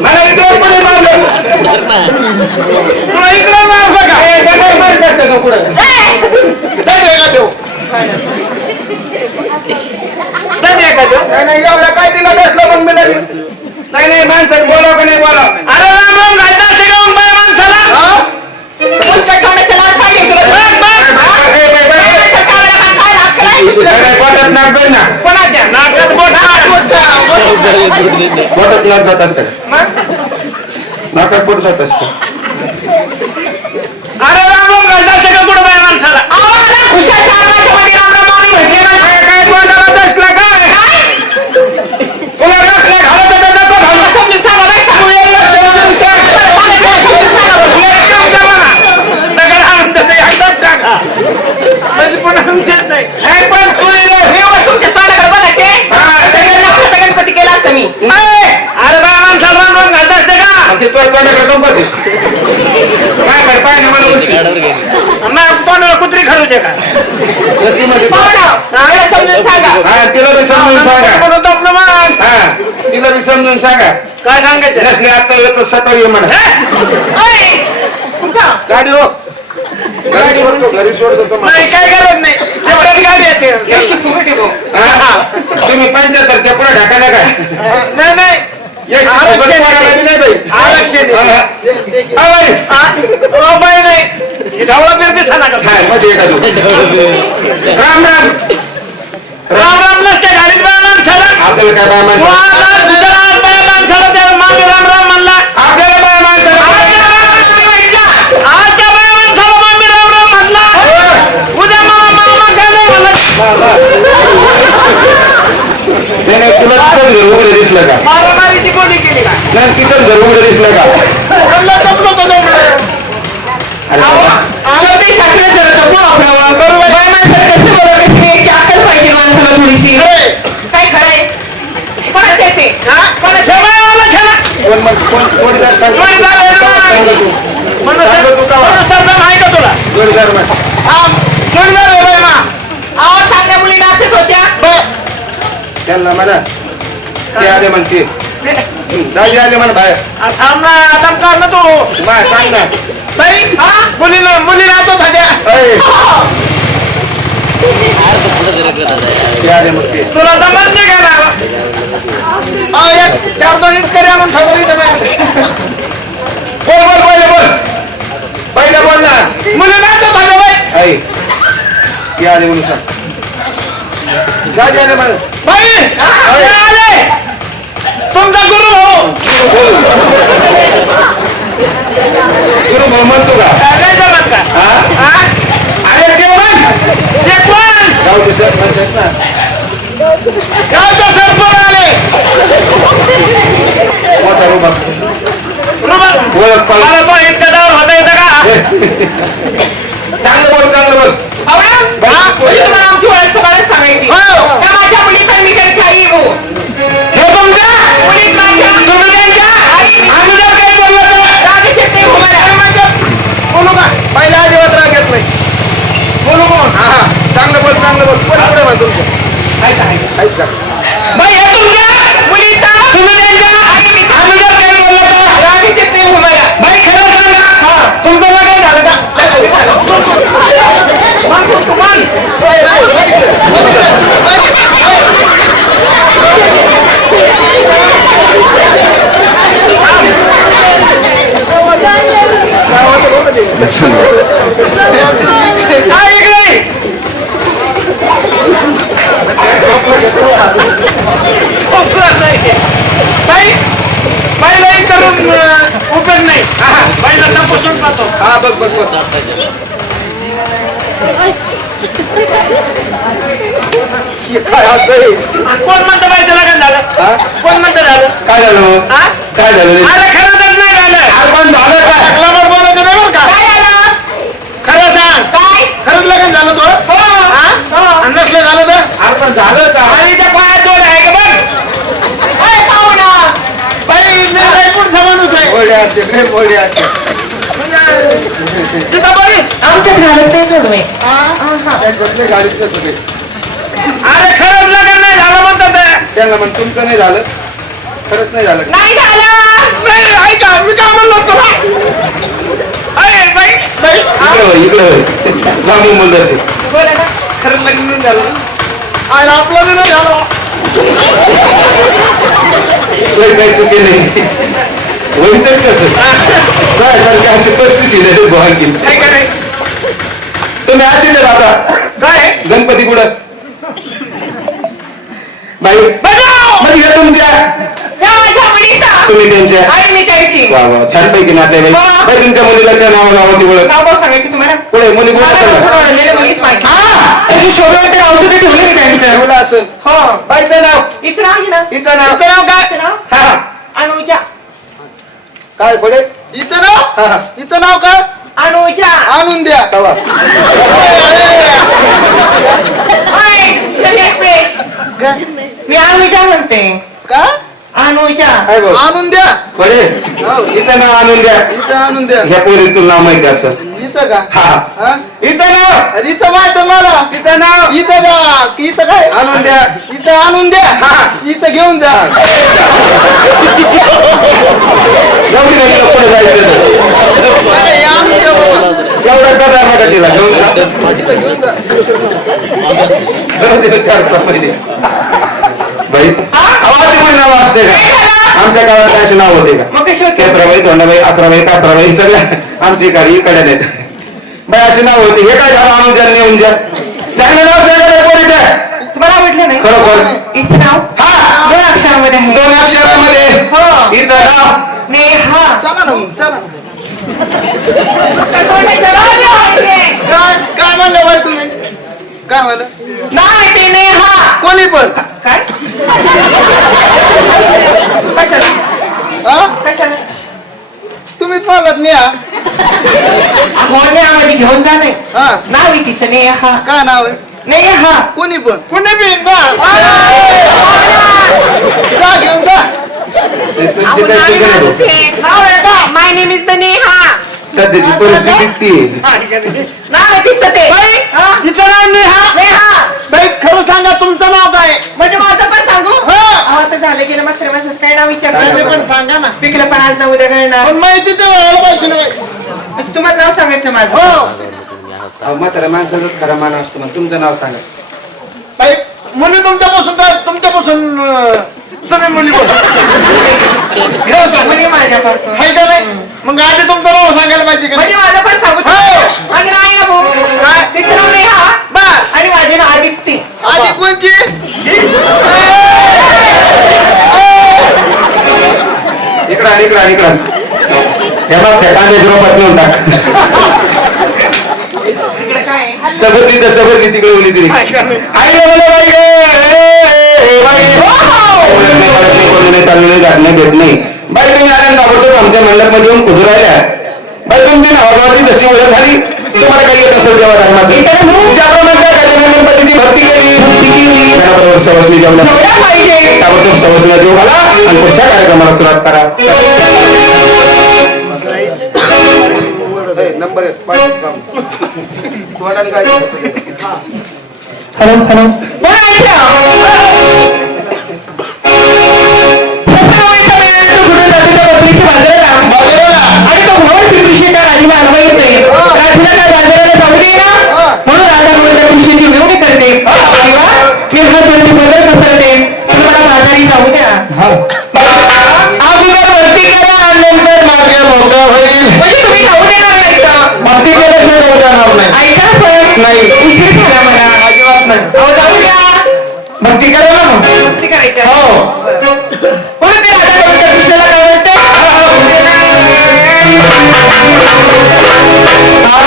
मला इकडे पुढे मारलं तुला इकडे मारलं का मारत असतं का पुढं. का तो नाही नाही एवढा काय तिला बसलं पण मी लगेच. नाही नाही माणसाने बोलाव का नाही बोलाव. पोटात नाक जात असतं नाकात पोट जात असतं अरे राम राम घालता असते का कुठं बाय माणसाला काय काय तोंडाला दसला काय तुला दसला घालत होता तर तो घालू. दगड आणून त्याचं एकदाच टाका म्हणजे पुन्हा आमच्यात नाही हे पण तू इकडे हे अरे बाय माणसाला राम राम घालता असते का ते तुझ्या तोंडाकडे गंमत आहे. काय काय पाय ना मला उशी मग तोंडाला कुत्री खालूचे का गर्दीमध्ये हा तिला बी समजून सांगा. म्हणून आपलं मग. हा तिला बी समजून सांगा. काय सांगायचं? नसले आता येतो सकाळी म्हणा. गाडी हो गाडी सोडतो घरी सोडतो तुम्हाला. नाही काय गरज नाही. सेपरेट गाडी येते. हा? तुम्ही पंच्याहत्तरच्या पुढे ढाकायला काय नाही नाही. एक आरक्षण नाही बाई. आरक्षण हा, आहे. हा. हा, बाई. आ? ओ बाई नाही. हे ढवळा फिरते सणा का? मध्ये एका. राम राम. राम राम नसते गाडीत बाय माणसाला. आपल्याला काय बाय माणसं आला दुसरा आज बाय माणसाला मागे राम राम म्हणला. आपल्याला बाय माणसं आज त्या बाय माणसाला मागे राम राम म्हणला. उद्या मला मामा काय नाही म्हणला. नाही नाही तुला तिथं घर उघडं दिसलं का? मारामारीची बोली केली का? नाही तिथं घर उघडं दिसलं का? आहे का? तुला? जोडीदार आवाज चांगल्या मुली नाचत होत्या. त्यांना म्हणा. ते आले म्हणते. दाजी आले म्हणा बाहेर. थांब ना तू. सांग ना ताई हा? मुलीला मुली नाचत होत्या अय. ते आले मग ते तुला जमत नाही का ना अहो, एक चार दोन इट करी आणून ठेवली इथं बाई. बोल बोल पहिले बोल पहिले बोल ना मुली नाचत होत्या बाई ऐ ते आले म्हणून सांग दाजी आले हे आले तुमचा गुरु भाऊ गुरु भाऊ म्हणतो का हा हा? अरे देवण ते कोण गावचे सर म्हणतात ना उपयोग नाही बाईला तपासून पाहतो हा बघ बघ बघ काय असं? कोण म्हणतं बाईचं लग्न झालं हा? कोण म्हणतं झालं काय झालं? काय झालं? अरे खरं तर नाही झालं झालं काय लग्नावर बोलायचं नाही बरं का काय झालं खरं सांग काय? खरंच लग्न झालं तो हा? आणि नसलं झालं तर? अरे पण झालं का? आणि त्या पायात जोड आहे का बघ? काय पाहुणा. बाई मी माणूस आहे पोळ्या असते असते. तिथं कुठल्या गाडीत कसं ते? अरे खरंच लग्न नाही झालं म्हणतात ते. त्यांना म्हण तुमचं नाही झालं. खरंच नाही झालं. नाही झालं. नाही ऐका मी काय म्हणलो तुला अरे बाई! बाई! इकडे होय, इकडे होय. लांबून बोलत असेल बोला ना खरंच लग्न नाही झालं. आयला आपलं बी नाही झालं. तर काही चुकी नाही. होईल तर कसं? काय सारखे असे पस्तीस केली. काय काय तुम्ही असे जर आता काय? गणपती पुढं. बाई बजाव! हे तुमच्या या माझ्या मुलीचा. तुम्ही त्यांच्या आणि मी त्यांची. वा वा. छान पैकी नाते बाई हा. बाई तुमच्या मुलीला नाव नावाची ओळख. नाव सांगायची तुम्हाला. पुढे मुली मला आवडलेलं मुलीच माहिती त्याची शोभेवरती औषधं ठेवली मी त्यांचं ठेवलं असं. हो. बाईचं नाव. हिचं नाव ना? हिचं नाव. हिचं नाव काय हिचं नाव? हा. हा. अनुजा. काय पुढे? हिचं नाव? हा हा. हिचं नाव काय अनुजा. आणून द्या तवा हाय, चल मी अनुजा म्हणते. का? अनुजा काय बोल आणून द्या. पुढे हिचं नाव आणून द्या. हिचं आणून द्या. ह्या पोरी तुला नाव माहिती असं. हिचं का? हा. हा? हा? हिचं नाव! अरे हिचं माहीत आहे मला. हिचं नाव! हिचं द्या हिचं काय? आणून द्या. हिचं आणून द्या. हा. हिचं घेऊन जा. जाऊ दे तिला पुढे जायचं तर. हे आणून द्या बाबा. एवढा तिला घेऊन जा. हिचं घेऊन जा. जाऊ दे चार सहा महिने बाई आवाज कोणी नाव असते का आमच्या गावात काय असे नाव होते का? मग कशी होती? केसराबाई तोंडाबाई आसराबाई कासराबाई सगळ्या आमची गाडी कडे आहेत बाई असे नाव होते. हे काय झालं? द्या नेऊन द्या. चांगलं नाव सांगितलं कोणी द्या? तुम्हाला आवडलं नाही? खरोखर. हिचं नाव? हा दोन अक्षरामध्ये आहे दोन अक्षरामध्ये हो. हिचं नाव नेहा चला ना मग चला तोंडाच्या बाजूला आहे. काय काय म्हणलं बाई तुम्ही काय म्हणलं नाव आहे ते नेहा कोणी पण काय कशाला हा कशाला तुम्हीच म्हणलात न्या घेऊन हा. नाव आहे तिचं नेहा. काय नाव आहे? नेहा. कोणी पण. कोणी बी ना. जा घेऊन जा. My name is the Neha. सध्याची परिस्थिती ती आहे. नाव आहे तिचं ते. हा? नाव नेहा. नेहा. बाई खरं सांगा तुमचं नाव काय म्हणजे माझं पण सांगू हा. अहो, आता झालं गेलं मात्र माझं काय नाव काय नाही विचारलं पण सांगा ना. पिकलं पण आज ना उद्या कळणार पण माहिती ते व्हायला पाहिजे ना बाई. तुम्हाला नाव सांगायचं माझं? हो. अहो, म्हातारा माणसाचाच खरा मान असतो मग तुमचं नाव सांगा. बाई मुली तुमच्यापासून काय तुमच्यापासून अं, तुम्ही मुली पासून खरं सांग म्हणजे माझ्यापासून का नाही? मग आधी तुमचं नाव सांगायला पाहिजे का म्हणजे नाही? माझं पण सांगू हो. माझं नाव आहे ना भाऊ. काय? तिचं नाव नेहा बस. आणि माझे नाव आदित्य. आधी कोणची इकडं आण, इकडं आण, इकडं आण. या मागच्या कांद्याची रोपात नेऊन टाक इकडे काय आहे? सबरली तर सबरली तिकडे उली तिने हाय का नाही? आई बोला गे, ए, बाई. बोलत नाही, बोलत नाही, बोलत नाही, चालू नाही, गाठ नाही, देत नाही. बाई तुम्ही आल्या ताबडतोब आमच्या मंडपमध्ये येऊन खुदू राहिल्या. बाई तुमची नावागावाची जशी ओळख झाली तुम्हाला काही येत असेल जेव्हा धर्माचं ज्याप्रमाणे गणपतीची भक्ती केली. भक्ती केली. पाहिजे. ताबडतोब सवसनीला जेव घाला आणि पुढच्या कार्यक्रमाला सुरुवात करा. Number hello hello.